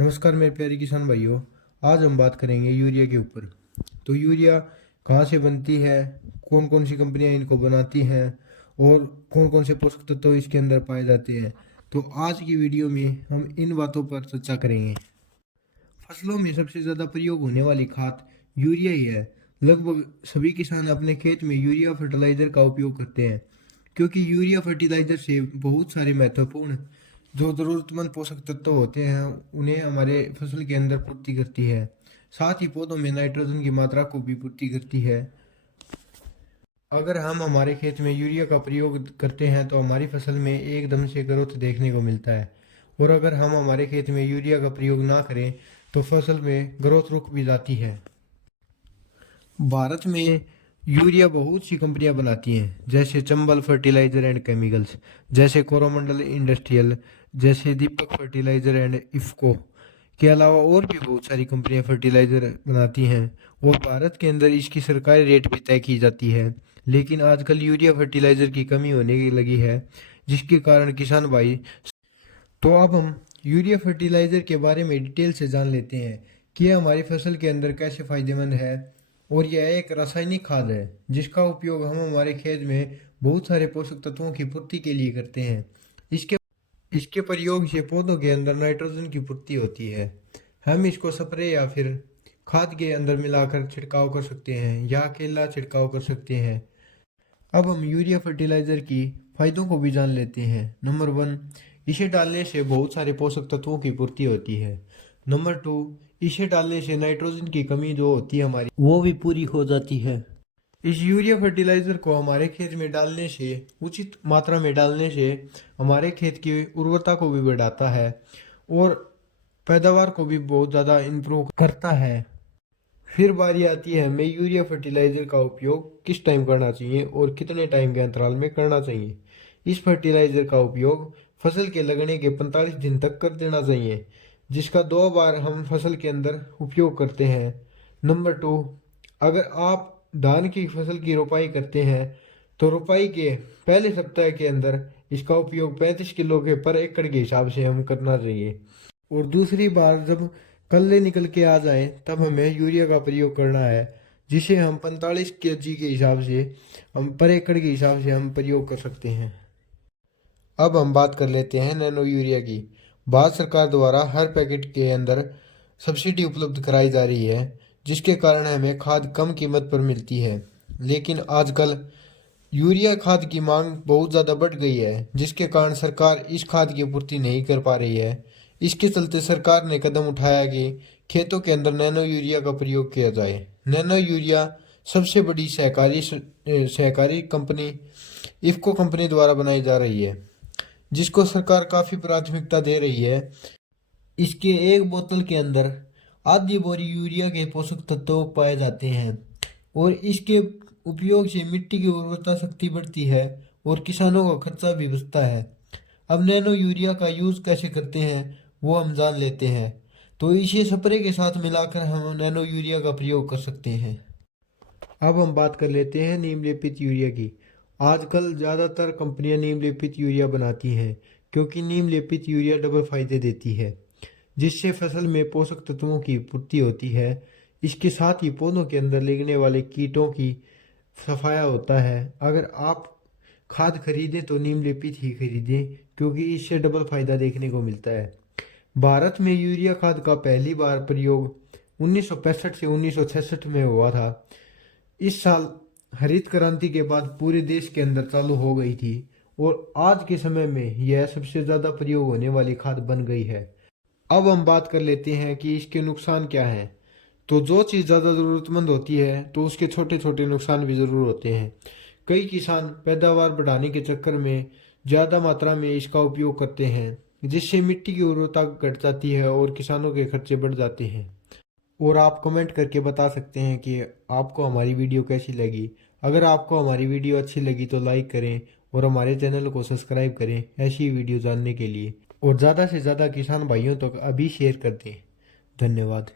नमस्कार मेरे प्यारे किसान भाइयों। आज हम बात करेंगे यूरिया के ऊपर। तो यूरिया कहाँ से बनती है, कौन कौन सी कंपनियां इनको बनाती हैं और कौन कौन से पोषक तत्व इसके अंदर पाए जाते हैं। तो आज की वीडियो में हम इन बातों पर चर्चा करेंगे। फसलों में सबसे ज़्यादा प्रयोग होने वाली खाद यूरिया ही है। लगभग सभी किसान अपने खेत में यूरिया फर्टिलाइज़र का उपयोग करते हैं, क्योंकि यूरिया फर्टिलाइज़र से बहुत सारे महत्वपूर्ण जो ज़रूरतमंद पोषक तत्व होते हैं उन्हें हमारे फसल के अंदर पूर्ति करती है। साथ ही पौधों में नाइट्रोजन की मात्रा को भी पूर्ति करती है। अगर हम हमारे खेत में यूरिया का प्रयोग करते हैं तो हमारी फसल में एकदम से ग्रोथ देखने को मिलता है, और अगर हम हमारे खेत में यूरिया का प्रयोग ना करें तो फसल में ग्रोथ रुक भी जाती है। भारत में यूरिया बहुत सी कंपनियां बनाती हैं, जैसे चंबल फर्टिलाइजर एंड केमिकल्स, जैसे कोरोमंडल इंडस्ट्रियल, जैसे दीपक फर्टिलाइजर एंड इफ्को के अलावा और भी बहुत सारी कंपनियां फर्टिलाइजर बनाती हैं, और भारत के अंदर इसकी सरकारी रेट भी तय की जाती है। लेकिन आजकल यूरिया फर्टिलाइजर की कमी होने लगी है, जिसके कारण किसान भाई। तो अब हम यूरिया फर्टिलाइजर के बारे में डिटेल से जान लेते हैं कि यह हमारी फसल के अंदर कैसे फायदेमंद है। और यह एक रासायनिक खाद है जिसका उपयोग हम हमारे खेत में बहुत सारे पोषक तत्वों की पूर्ति के लिए करते हैं। इसके इसके प्रयोग से पौधों के अंदर नाइट्रोजन की पूर्ति होती है। हम इसको स्प्रे या फिर खाद के अंदर मिलाकर छिड़काव कर सकते हैं या अकेला छिड़काव कर सकते हैं। अब हम यूरिया फर्टिलाइजर की फायदों को भी जान लेते हैं। नंबर 1, इसे डालने से बहुत सारे पोषक तत्वों की पूर्ति होती है। नंबर 2, इसे डालने से नाइट्रोजन की कमी जो होती है हमारी, वो भी पूरी हो जाती है। इस यूरिया फर्टिलाइजर को हमारे खेत में डालने से, उचित मात्रा में डालने से हमारे खेत की उर्वरता को भी बढ़ाता है और पैदावार को भी बहुत ज़्यादा इम्प्रूव करता है। फिर बारी आती है हमें यूरिया फर्टिलाइजर का उपयोग किस टाइम करना चाहिए और कितने टाइम के अंतराल में करना चाहिए। इस फर्टिलाइजर का उपयोग फसल के लगने के 45 दिन तक कर देना चाहिए, जिसका 2 बार हम फसल के अंदर उपयोग करते हैं। नंबर 2, अगर आप धान की फसल की रोपाई करते हैं तो रोपाई के पहले सप्ताह के अंदर इसका उपयोग 35 किलो के पर एकड़ के हिसाब से हम करना चाहिए। और दूसरी बार जब कल्ले निकल के आ जाए तब हमें यूरिया का प्रयोग करना है, जिसे हम 45 केजी के हिसाब से हम पर एकड़ के हिसाब से हम प्रयोग कर सकते हैं। अब हम बात कर लेते हैं नैनो यूरिया की। भारत सरकार द्वारा हर पैकेट के अंदर सब्सिडी उपलब्ध कराई जा रही है, जिसके कारण हमें खाद कम कीमत पर मिलती है। लेकिन आजकल यूरिया खाद की मांग बहुत ज़्यादा बढ़ गई है, जिसके कारण सरकार इस खाद की पूर्ति नहीं कर पा रही है। इसके चलते सरकार ने कदम उठाया कि खेतों के अंदर नैनो यूरिया का प्रयोग किया जाए। नैनो यूरिया सबसे बड़ी सहकारी कंपनी इफ्को कंपनी द्वारा बनाई जा रही है, जिसको सरकार काफ़ी प्राथमिकता दे रही है। इसके एक बोतल के अंदर आधी बोरी यूरिया के पोषक तत्व पाए जाते हैं, और इसके उपयोग से मिट्टी की उर्वरता शक्ति बढ़ती है और किसानों का खर्चा भी बचता है। अब नैनो यूरिया का यूज़ कैसे करते हैं वो हम जान लेते हैं। तो इसे स्प्रे के साथ मिलाकर हम नैनो यूरिया का प्रयोग कर सकते हैं। अब हम बात कर लेते हैं नीम लेपित यूरिया की। आजकल ज़्यादातर कंपनियां नीम लेपित यूरिया बनाती हैं, क्योंकि नीम लेपित यूरिया डबल फायदे देती है, जिससे फसल में पोषक तत्वों की पूर्ति होती है। इसके साथ ही पौधों के अंदर लगने वाले कीटों की सफाया होता है। अगर आप खाद खरीदें तो नीम लेपित ही खरीदें, क्योंकि इससे डबल फायदा देखने को मिलता है। भारत में यूरिया खाद का पहली बार प्रयोग 1965 से 1966 में हुआ था। इस साल हरित क्रांति के बाद पूरे देश के अंदर चालू हो गई थी, और आज के समय में यह सबसे ज़्यादा प्रयोग होने वाली खाद बन गई है। अब हम बात कर लेते हैं कि इसके नुकसान क्या हैं। तो जो चीज़ ज़्यादा ज़रूरतमंद होती है तो उसके छोटे छोटे नुकसान भी ज़रूर होते हैं। कई किसान पैदावार बढ़ाने के चक्कर में ज़्यादा मात्रा में इसका उपयोग करते हैं, जिससे मिट्टी की उर्वरता घट जाती है और किसानों के खर्चे बढ़ जाते हैं। और आप कमेंट करके बता सकते हैं कि आपको हमारी वीडियो कैसी लगी। अगर आपको हमारी वीडियो अच्छी लगी तो लाइक करें और हमारे चैनल को सब्सक्राइब करें ऐसी वीडियो जानने के लिए, और ज़्यादा से ज़्यादा किसान भाइयों तक अभी शेयर कर दें। धन्यवाद।